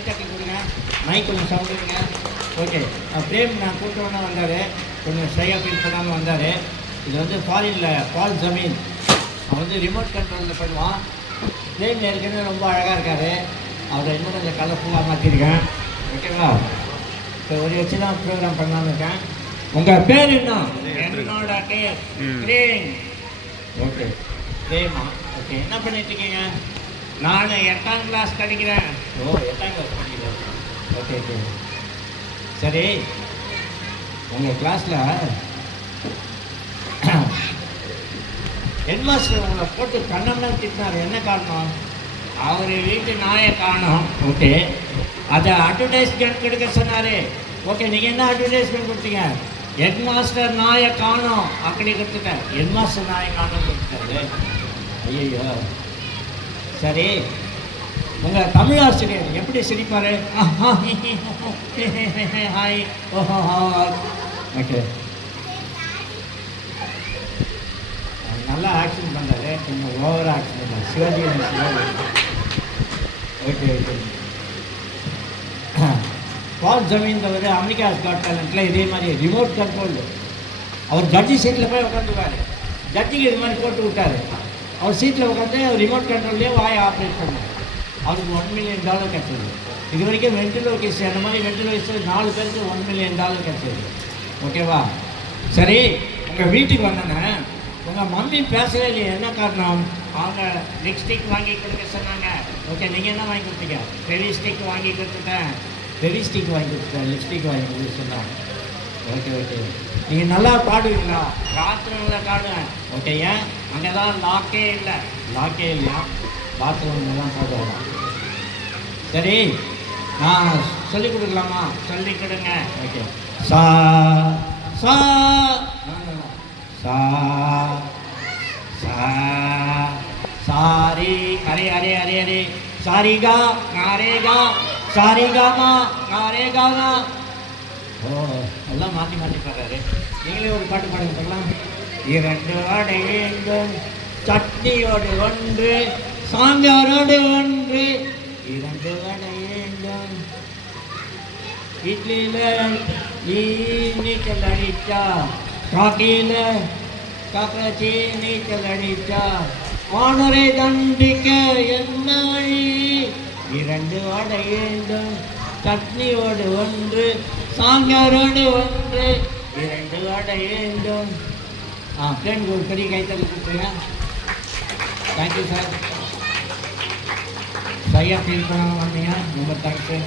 கைத்தட்டி கொடுங்க. மைக் கொஞ்சம் சவுண்டுங்க. ஓகே. பிரேம் நான் கூப்பிட்டோன்னே வந்தார். கொஞ்சம் ஷையாக ஃபீல் பண்ணாமல் வந்தார். இது வந்து ஃபாரினில் பால் ஜமீன். அவன் வந்து ரிமோட் கண்ட்ரோலில் பண்ணுவான். பிளேனில் ஏற்கனவே ரொம்ப அழகாக இருக்கார். அவரை இன்னும் கொஞ்சம் கலர்ஃபுல்லாக மாற்றிருக்கேன். ஓகேவா? இப்போ ஒரு வச்சு தான் ப்ரோக்ராம் பண்ணலான்னு இருக்கேன். உங்கள் பேர் என்ன? என்னோட பேர் பிரேம். ஓகே, பிரேமா. ஓகே, என்ன பண்ணிட்டு இருக்கீங்க? நான் 8ஆம் கிளாஸ் படிக்கிறேன். ஓ, 8ஆம் கிளாஸ் படிக்கிறேன். ஓகே ஓகே, சரி. உங்கள் கிளாஸில் ஹெட்மாஸ்டர் உங்களை போட்டு கண்ணம்லாம் திட்டினார். என்ன காரணம்? அவர் வீட்டு நாயை காணும். ஓகே, அதை அட்வர்டைஸ்மெண்ட் கொடுக்க சொன்னார். ஓகே, நீங்கள் என்ன அட்வர்டைஸ்மெண்ட் கொடுத்தீங்க? ஹெட்மாஸ்டர் நாயை காணும் அப்படி கொடுத்துட்டேன். ஹெட்மாஸ்டர் நாயை காணும் கொடுத்துட்டாரு. ஐயோ, சரி. உங்கள் தமிழ் ஆசிரியர் எப்படி சிரிப்பார்? ஹாய், ஓஹோ, ஓகே. நல்லா ஆக்ஷன் பண்ணுறாரு. கொஞ்சம் ஓவராக ஆக்ஷன் பண்ணுறாரு. சிவாஜி. Okay okay. பால் ஜமீன்றவர் அமெரிக்காஸ் காட் டேலண்ட்டில் இதே மாதிரி ரிமோட் கண்ட்ரோல். அவர் ஜட்ஜி சீட்டில் போய் உட்காந்துவார். ஜட்ஜிக்கு இது மாதிரி போட்டு விட்டார். அவர் சீட்டில் உட்காந்து அவர் ரிமோட் கண்ட்ரோல்லேயே வாயை ஆப்ரேட் பண்ணார். அவருக்கு $1 மில்லியன் கிடச்சிது. இது வரைக்கும் வென்டிலோகிஸ் அந்த மாதிரி வென்டிலோகிஸ் 4 பேருக்கு $1 மில்லியன் கிடச்சிது. ஓகேவா? சரி, உங்கள் வீட்டுக்கு வந்தேன்னே உங்கள் மம்மி பேசவே இல்லையே, என்ன காரணம்? அவங்க லிப்ஸ்டிக் வாங்கி கொடுக்க சொன்னாங்க. ஓகே, நீங்கள் என்ன வாங்கி கொடுத்தீங்க? ஃபெவிஸ்டிக் வாங்கி கொடுத்துட்டேன். ஃபெவிஸ்டிக் வாங்கி கொடுத்துட்டேன், லிப்ஸ்டிக் வாங்கி கொடுக்க சொன்னாங்க. Okay okay. நீங்கள் நல்லா பாடுவீங்களா? பாத்ரூமில் பாடுவேன். ஓகே, ஏன்? அங்கே தான் லாக்கே இல்லை. லாக்கே இல்லையா? பாத்ரூமில் தான் பாடுவாங்க. சரி, நான் சொல்லிக் கொடுக்கலாமா? சொல்லிக் கொடுங்க. ஓகே. சா சா சா சா சாரி அரே அரே அரே அரே சாரிகா நாரேகா சாரிகாமா நாரேகானா. ஓ, எல்லாம் மாற்றி மாற்றி பாடுறாரு. நீங்களே ஒரு பாட்டு பாடுங்க பார்க்கலாம். 2 வடை வேண்டும் சட்னியோடு ஒன்று, சாம்பாரோடு ஒன்று. 2 வடை வேண்டும். இட்லியில் நீச்சல் அடித்தா, காக்கியில் காக்காச்சி நீச்சல் அடித்தா, வானரை தண்டிக்க என்ன வழி? 2 வடை வேண்டும் சட்னியோடு ஒன்று, சாம்பாரோடு ஒன்று. 2 வடை வேண்டும். ஃப்ரெண்ட் ஒரு பெரிய கைத்தறி கொடுத்துருங்க. Thank you sir. சரியாக ஃபீல் பண்ண வந்தீங்க. ரொம்ப தேங்க்ஸு.